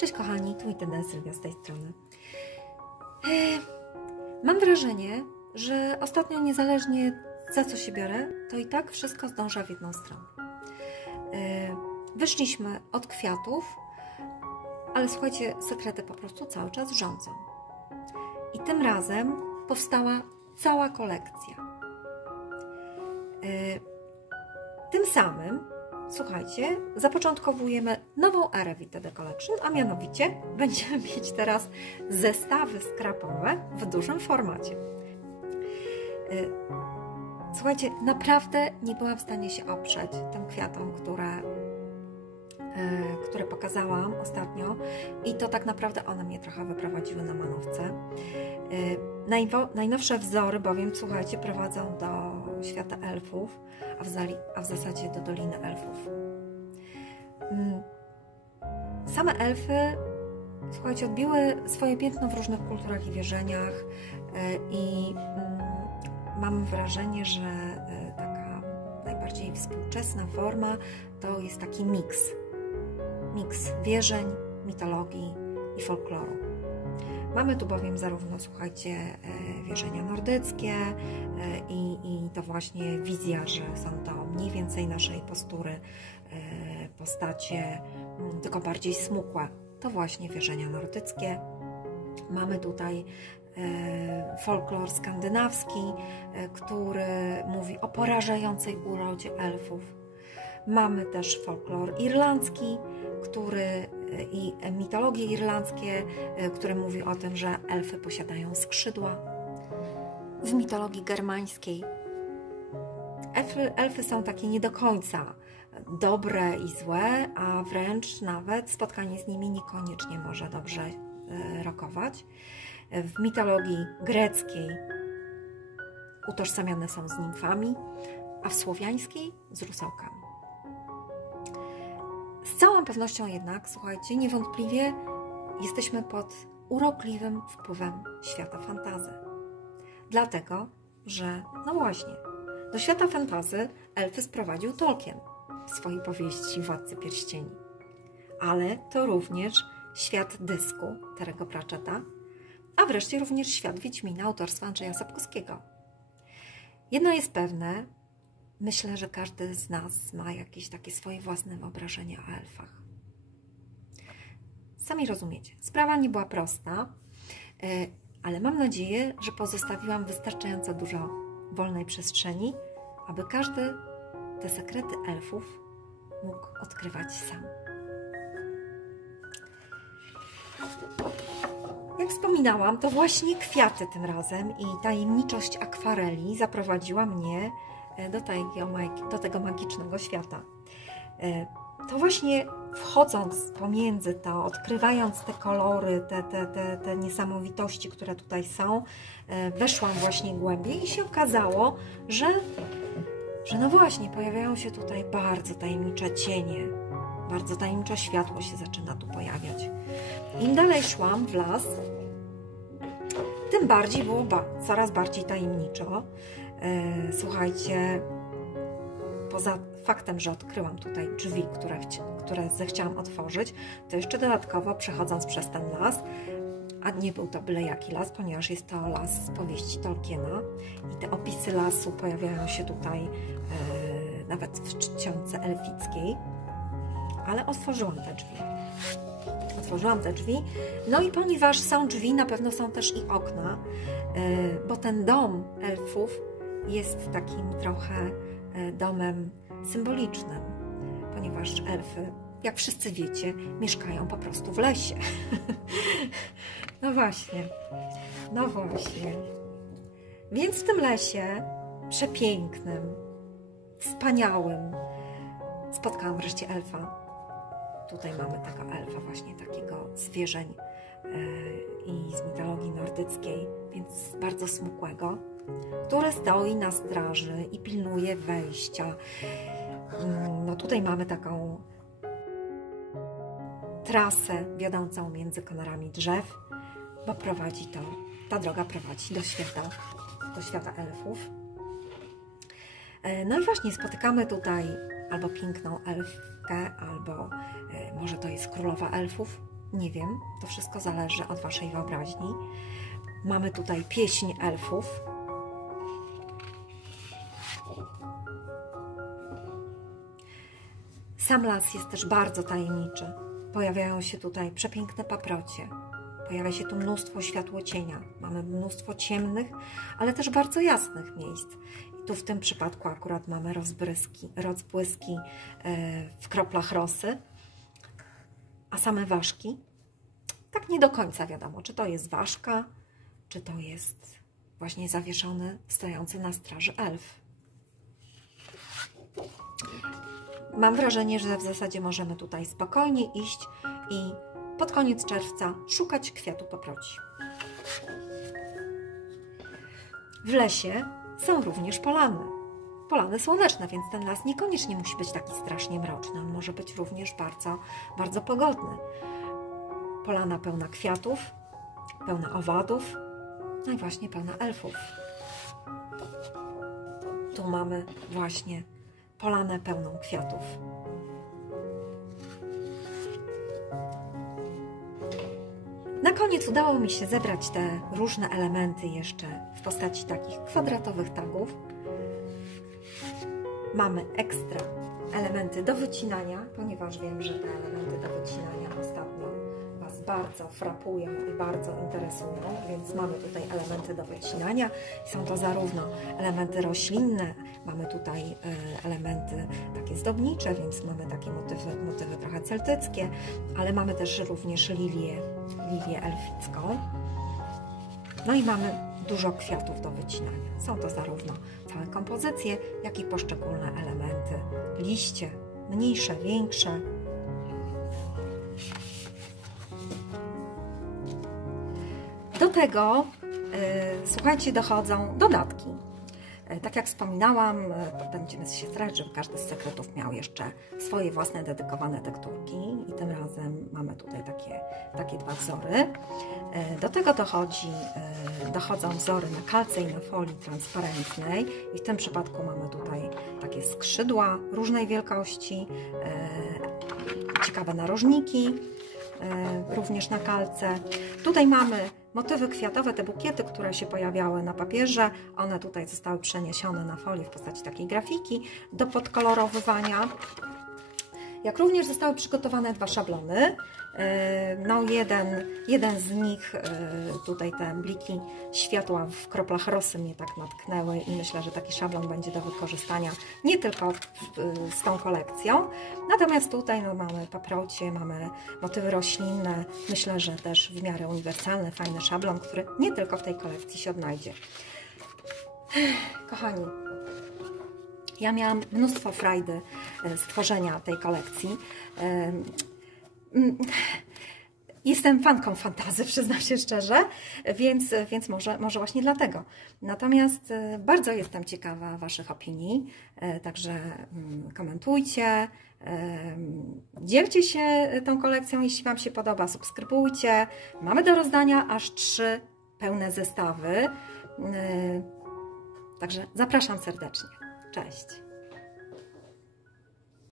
Cześć kochani, tu i ten Sylwia z tej strony. Mam wrażenie, że ostatnio niezależnie za co się biorę, to i tak wszystko zdąża w jedną stronę. Wyszliśmy od kwiatów, ale słuchajcie, sekrety po prostu cały czas rządzą. I tym razem powstała cała kolekcja. Tym samym, słuchajcie, zapoczątkowujemy nową erę Vitae Collection, a mianowicie będziemy mieć teraz zestawy skrapowe w dużym formacie. Słuchajcie, naprawdę nie byłam w stanie się oprzeć tym kwiatom, które pokazałam ostatnio i to tak naprawdę one mnie trochę wyprowadziły na manowce. Najnowsze wzory bowiem, słuchajcie, prowadzą do świata elfów, a w zasadzie do Doliny Elfów. Same elfy, słuchajcie, odbiły swoje piętno w różnych kulturach i wierzeniach i mam wrażenie, że taka najbardziej współczesna forma to jest taki miks wierzeń, mitologii i folkloru. Mamy tu bowiem zarówno, słuchajcie, wierzenia nordyckie i to właśnie wizja, że są to mniej więcej naszej postury postacie, tylko bardziej smukłe. To właśnie wierzenia nordyckie. Mamy tutaj folklor skandynawski, który mówi o porażającej urodzie elfów. Mamy też folklor irlandzki, i mitologie irlandzkie, które mówi o tym, że elfy posiadają skrzydła. W mitologii germańskiej elfy są takie nie do końca dobre i złe, a wręcz nawet spotkanie z nimi niekoniecznie może dobrze rokować. W mitologii greckiej utożsamiane są z nimfami, a w słowiańskiej z rusałkami. Z całą pewnością jednak, słuchajcie, niewątpliwie jesteśmy pod urokliwym wpływem świata fantasy. Dlatego, że, no właśnie, do świata fantasy elfy sprowadził Tolkien w swojej powieści Władcy Pierścieni. Ale to również świat dysku Terry'ego Pratchetta, a wreszcie również świat Wiedźmina autorstwa Andrzeja Sapkowskiego. Jedno jest pewne, myślę, że każdy z nas ma jakieś takie swoje własne wyobrażenia o elfach. Sami rozumiecie, sprawa nie była prosta, ale mam nadzieję, że pozostawiłam wystarczająco dużo wolnej przestrzeni, aby każdy te sekrety elfów mógł odkrywać sam. Jak wspominałam, to właśnie kwiaty tym razem i tajemniczość akwareli zaprowadziła mnie do tego magicznego świata. To właśnie wchodząc pomiędzy to, odkrywając te kolory, te niesamowitości, które tutaj są, weszłam właśnie głębiej i się okazało, że no właśnie, pojawiają się tutaj bardzo tajemnicze cienie, bardzo tajemnicze światło się zaczyna tu pojawiać. Im dalej szłam w las, tym bardziej było coraz bardziej tajemniczo. Słuchajcie, poza faktem, że odkryłam tutaj drzwi, które zechciałam otworzyć, to jeszcze dodatkowo przechodząc przez ten las, a nie był to byle jaki las, ponieważ jest to las z powieści Tolkiena i te opisy lasu pojawiają się tutaj nawet w czcionce elfickiej, ale otworzyłam te drzwi, no i ponieważ są drzwi, na pewno są też i okna, bo ten dom elfów jest takim trochę domem symbolicznym, ponieważ elfy, jak wszyscy wiecie, mieszkają po prostu w lesie. No właśnie. Więc w tym lesie przepięknym, wspaniałym spotkałam wreszcie elfa. Tutaj mamy tego elfa, właśnie takiego z wierzeń i z mitologii nordyckiej, więc bardzo smukłego, który stoi na straży i pilnuje wejścia. No tutaj mamy taką trasę wiodącą między konarami drzew, bo ta droga prowadzi do świata elfów. No i właśnie spotykamy tutaj albo piękną elfkę, albo może to jest królowa elfów, Nie wiem, to wszystko zależy od Waszej wyobraźni. Mamy tutaj pieśń elfów. Sam las jest też bardzo tajemniczy. Pojawiają się tutaj przepiękne paprocie. Pojawia się tu mnóstwo światłocienia. Mamy mnóstwo ciemnych, ale też bardzo jasnych miejsc. I tu w tym przypadku akurat mamy rozbłyski w kroplach rosy, a same ważki, tak nie do końca wiadomo, czy to jest ważka, czy to jest właśnie zawieszony, stojący na straży elf. Mam wrażenie, że w zasadzie możemy tutaj spokojnie iść i pod koniec czerwca szukać kwiatu paproci. W lesie są również polany. Polany słoneczne, więc ten las niekoniecznie musi być taki strasznie mroczny. On może być również bardzo, bardzo pogodny. Polana pełna kwiatów, pełna owadów, no i właśnie pełna elfów. Tu mamy właśnie polanę pełną kwiatów. Na koniec udało mi się zebrać te różne elementy jeszcze w postaci takich kwadratowych tagów. Mamy ekstra elementy do wycinania, ponieważ wiem, że te elementy do wycinania ostatnio Was bardzo frapują i bardzo interesują, więc mamy tutaj elementy do wycinania. Są to zarówno elementy roślinne, mamy tutaj elementy takie zdobnicze, więc mamy takie motywy trochę celtyckie, ale mamy też również lilię elficką. No i mamy dużo kwiatów do wycinania. Są to zarówno całe kompozycje, jak i poszczególne elementy. Liście, mniejsze, większe. Do tego, słuchajcie, dochodzą dodatki. Tak jak wspominałam, będziemy się starać, żeby każdy z sekretów miał jeszcze swoje własne dedykowane tekturki i tym razem mamy tutaj takie dwa wzory. Do tego dochodzą wzory na kalce i na folii transparentnej i w tym przypadku mamy tutaj takie skrzydła różnej wielkości, ciekawe narożniki, również na kalce. Tutaj mamy motywy kwiatowe, te bukiety, które się pojawiały na papierze, one tutaj zostały przeniesione na folię w postaci takiej grafiki do podkolorowywania. Jak również zostały przygotowane dwa szablony. No jeden z nich, tutaj te bliki światła w kroplach rosy mnie tak natknęły i myślę, że taki szablon będzie do wykorzystania nie tylko z tą kolekcją. Natomiast tutaj no, mamy paprocie, mamy motywy roślinne. Myślę, że też w miarę uniwersalny, fajny szablon, który nie tylko w tej kolekcji się odnajdzie. Kochani, ja miałam mnóstwo frajdy z tworzenia tej kolekcji. Jestem fanką fantasy, przyznam się szczerze, więc może właśnie dlatego. Natomiast bardzo jestem ciekawa Waszych opinii, także komentujcie, dzielcie się tą kolekcją, jeśli Wam się podoba, subskrybujcie. Mamy do rozdania aż 3 pełne zestawy, także zapraszam serdecznie. Cześć!